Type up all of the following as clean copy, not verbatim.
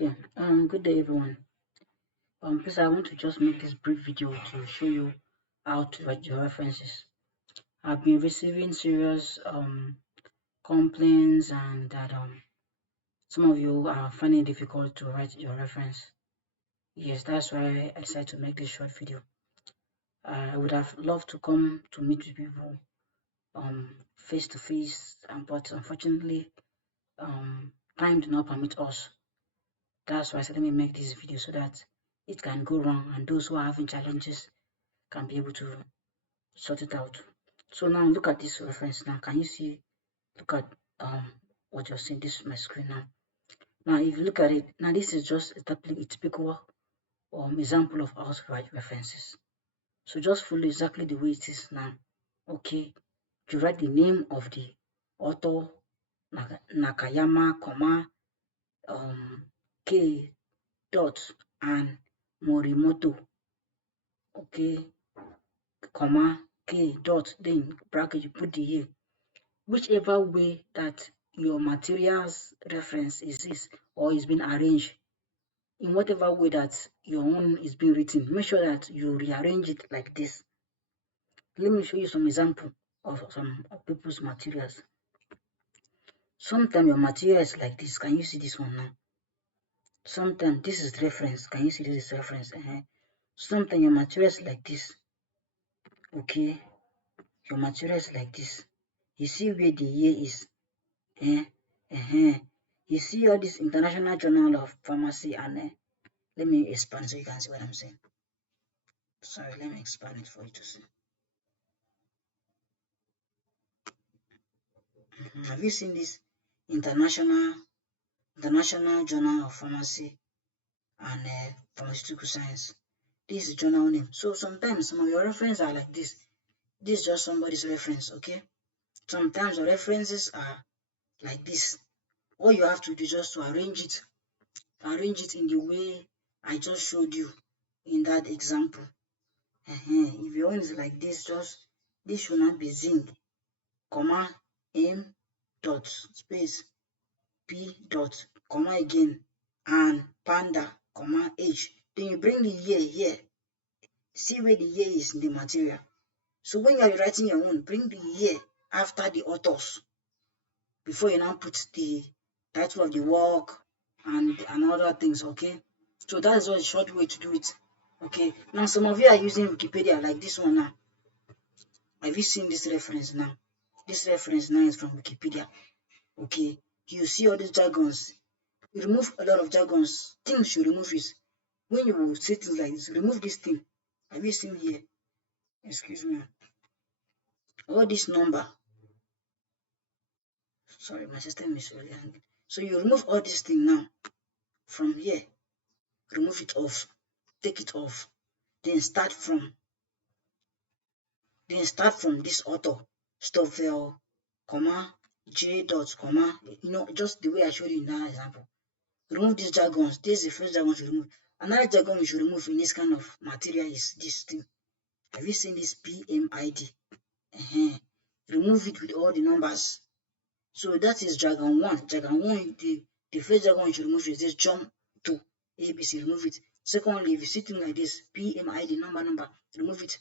Okay, good day everyone. Please I want to just make this brief video to show you how to write your references. I've been receiving serious complaints and that some of you are finding it difficult to write your reference. Yes, that's why I decided to make this short video. I would have loved to come to meet with people face to face, but unfortunately time did not permit us. That's why I said let me make this video so that it can go wrong and those who are having challenges can be able to sort it out. So now look at this reference now. Can you see? Look at what you're seeing. This is my screen now. Now if you look at it, now this is just a typical example of how to write references. So just follow exactly the way it is now. Okay, you write the name of the author, Nakayama, comma, K dot and Morimoto. Okay, comma, K dot, then bracket, you put the year. Whichever way that your materials reference is or is being arranged, in whatever way that your own is being written, make sure that you rearrange it like this. Let me show you some example of some of people's materials. Sometimes your material is like this. Can you see this one now? Sometimes this is reference. Can you see this is reference? Sometimes your material is like this. Okay, your material is like this. You see where the year is. You see all this International Journal of Pharmacy and let me expand so you can see what I'm saying. Sorry, let me expand it for you to see. Have you seen this International Journal of Pharmacy and Pharmaceutical Science? This is journal name. So sometimes some of your references are like this. This is just somebody's reference, okay? Sometimes your references are like this. All you have to do is just to arrange it in the way I just showed you in that example. If your own is like this, just this should not be zinc, comma, m dot space p dot, comma again, and panda, comma h. Then you bring the year here. See where the year is in the material. So when you are writing your own, bring the year after the authors before you now put the title of the work and other things, okay? So that is a short way to do it. Okay, now some of you are using Wikipedia like this one now. Have you seen this reference now? This reference now is from Wikipedia. Okay, you see all these jargons. You remove a lot of jargons. Things you remove it. When you will say things like this, remove this thing. Have you seen here? Excuse me. All this number. Sorry, my system is really hanging. So you remove all this thing now. From here, remove it off. Take it off. Then start from this author. Stoffel, comma, J dot, comma, just the way I showed you in that example. Remove these jargons. This is the first jargon to remove. Another jargon we should remove in this kind of material is this thing. Have you seen this PMID? Remove it with all the numbers. So that is jargon 1. Jargon 1, the first jargon you should remove is this jump to ABC. Remove it. Secondly, if you see things like this, PMID, number, remove it.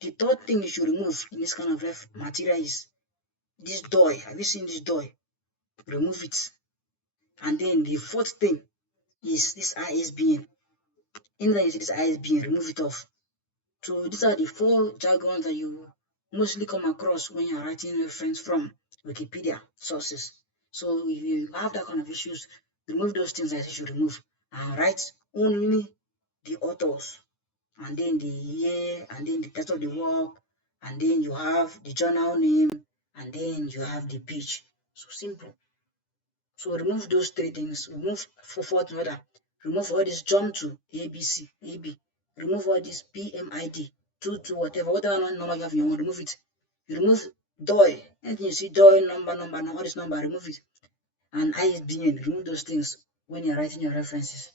The third thing you should remove in this kind of material is this DOI. Have you seen this DOI? Remove it. And then the fourth thing is this ISBN. Anytime you see this ISBN, remove it off. So these are the 4 jargons that you mostly come across when you're writing reference from Wikipedia sources. So if you have that kind of issues, remove those things that you should remove and write only the authors, and then the year, and then the title of the work, and then you have the journal name, and then you have the page. So simple. So remove those 3 things. Remove fourth order. Remove all this jump to ABC, AB. Remove all this PMID, to whatever number you have in your own, remove it. You remove DOI. Anything you see DOI, number, all this number, remove it. And ISBN, remove those things when you're writing your references.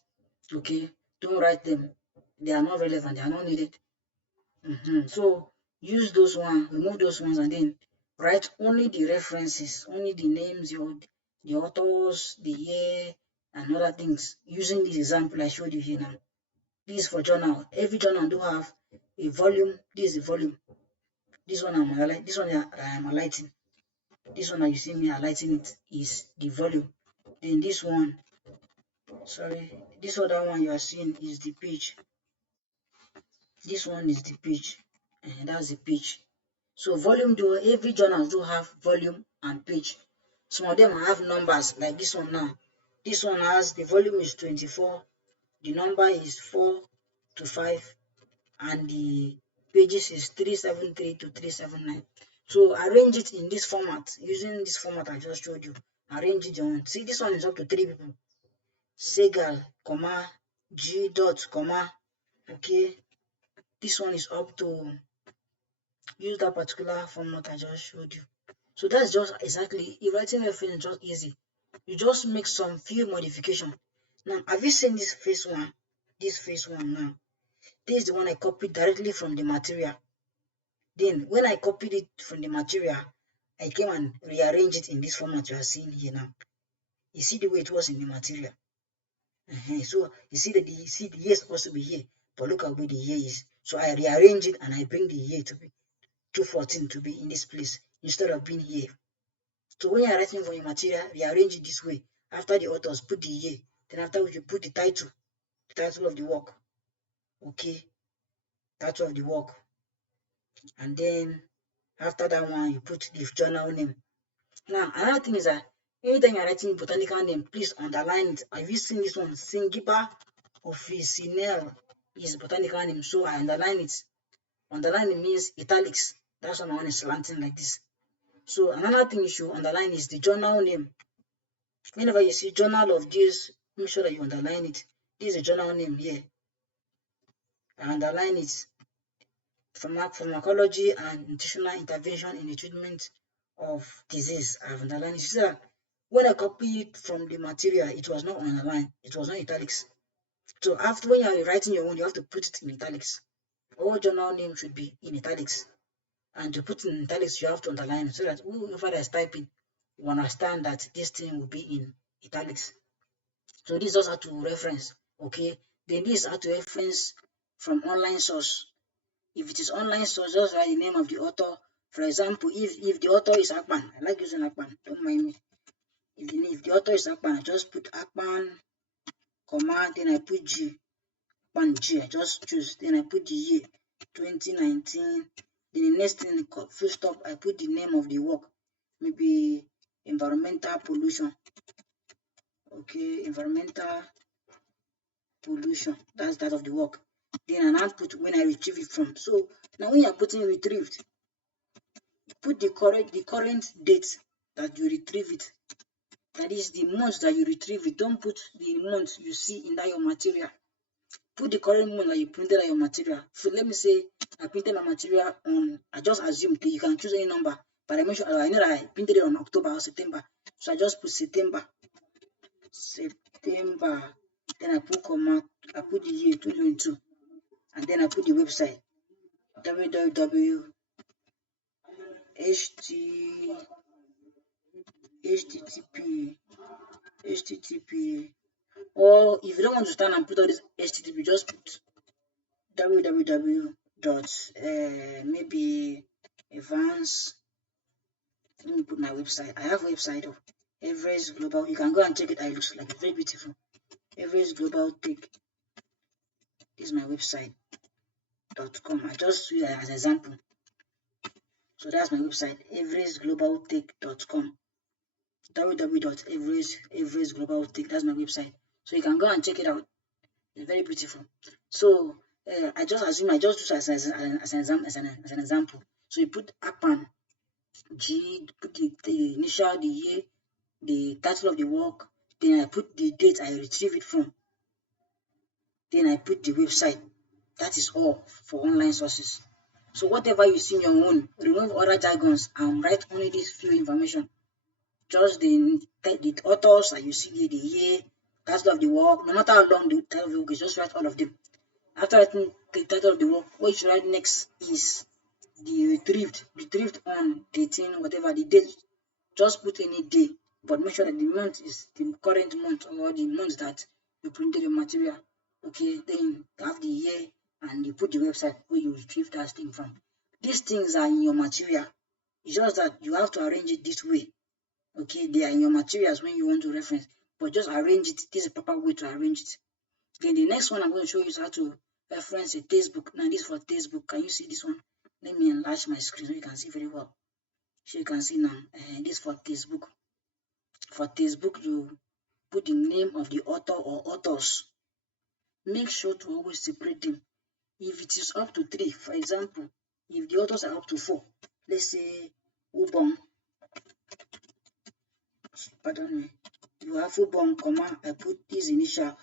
Okay? Don't write them. They are not relevant, they are not needed. So use those ones, remove those ones, and then write only the references, only the names, the authors, the year, and other things using this example I showed you here now. This is for journal. Every journal do have a volume. This is the volume. This one I'm highlighting. This one I am highlighting. This one that you see me highlighting it is the volume. Then this one, sorry, this other one you are seeing is the page. This one is the page, and that's the page. So volume do every journal do have volume and page. Some of them have numbers like this one now. This one has the volume is 24, the number is 4 to 5, and the pages is 373 to 379. So arrange it in this format using this format I just showed you. Arrange it on. See, this one is up to 3 people. Segal, comma, G dot, comma. Okay, this one is up to use that particular format I just showed you. So that's just exactly, if writing everything is just easy. You just make some few modification. Now, have you seen this first one? This first one now. This is the one I copied directly from the material. Then when I copied it from the material, I came and rearranged it in this format you are seeing here now. You see the way it was in the material. So you see that the year is supposed to be here, but look at where the year is. So I rearrange it and I bring the year to be 214 to be in this place instead of being here. So when you're writing for your material, rearrange it this way. After the authors, put the year. Then after you put the title of the work. Okay, title of the work. And then after that one, you put the journal name. Now, another thing is that anytime you're writing botanical name, please underline it. Have you seen this one? Syngipa officinale is botanical name, so I underline it. Underline it means italics. That's why my one is slanting like this. So another thing you should underline is the journal name. Whenever you see journal of this, make sure that you underline it. This is a journal name here. I underline it. Pharmacology and nutritional intervention in the treatment of disease. I've underlined it. You see that when I copied it from the material, it was not underlined. It was not italics. So after when you are writing your own, you have to put it in italics. All journal name should be in italics. And to put in italics, you have to underline it so that whoever is typing will understand that this thing will be in italics. So this is how to reference, okay? Then this is how to reference from online source. If it is online source, just write the name of the author. For example, if the author is Akpan, I like using Akpan, don't mind me. If the author is Akpan, I just put Akpan, comma, then I put G, Akpan G, I just choose, then I put the year, 2019, then the next thing, full stop, I put the name of the work, maybe environmental pollution, okay, environmental pollution, that's that of the work. Then an output when I retrieve it from. So now when you are putting retrieved, put the current date that you retrieve it. That is the month that you retrieve it. Don't put the month you see in that your material. Put the current month that you printed at your material. So let me say I printed my material on, I just assume you can choose any number, but I know that I printed it on October or September. So I just put September. Then I put comma, I put the year 2022, and then I put the website http, or if you don't want to stand and put all this http, just put www dot maybe advanced. Let me put my website. I have a website of Everest Global. You can go and check it. It looks like very beautiful. Everest Global Tech. This is my website.com. I just use it as an example. So that's my website, everestglobaltech.com. www.everestglobaltech. That's my website. So you can go and check it out. It's very beautiful. So I just assume I just use as an example. So you put Akpan G, put the initial, the year, the title of the work, then I put the date I retrieve it from, then I put the website. That is all for online sources. So whatever you see in your own, remove other jargons and write only this few information. Just the authors that you see here, the year, title of the work, no matter how long the title of the work is, just write all of them. After writing the title of the work, what you should write next is the retrieved on 18, whatever the date. Just put any day. but make sure that the month is the current month or the month that you printed your material. Okay, then you have the year and you put the website where you retrieve that thing from. These things are in your material. It's just that you have to arrange it this way. Okay, they are in your materials when you want to reference, but just arrange it. This is a proper way to arrange it. Then the next one I'm going to show you is how to reference a textbook. Now this is for textbook. Can you see this one? Let me enlarge my screen so you can see very well. So you can see now, this for textbook. For textbook, you put the name of the author or authors. Make sure to always separate them. If it is up to 3, for example, if the authors are up to 4, let's say Ubong, pardon me, you have Ubong, comma, I put this initial,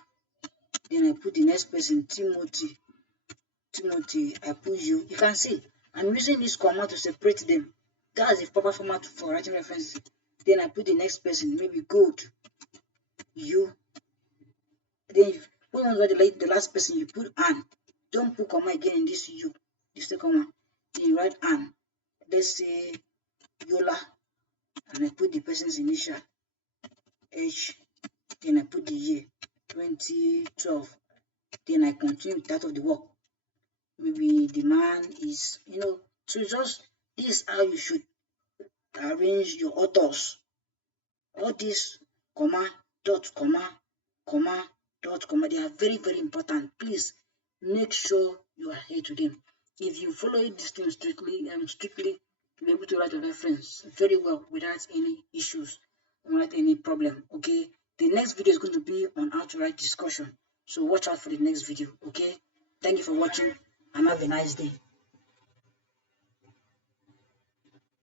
then I put the next person, Timothy, I put you. You can see, I'm using this comma to separate them. That's the proper format for writing references. Then I put the next person, maybe Gold, you. Then when you write the last person, you put Anne. Don't put comma again in this you, this comma. Then you write Anne. Let's say Yola, and I put the person's initial, H. Then I put the year, 2012. Then I continue with that of the work. Maybe the man is, so just this is how you should arrange your authors. All these comma, dot, comma, dot, comma, they are very, very important. Please make sure you adhere to them. If you follow these things strictly, you'll be able to write a reference very well without any issues, without any problem. Okay. The next video is going to be on how to write discussion. So watch out for the next video. Okay. Thank you for watching and have a nice day.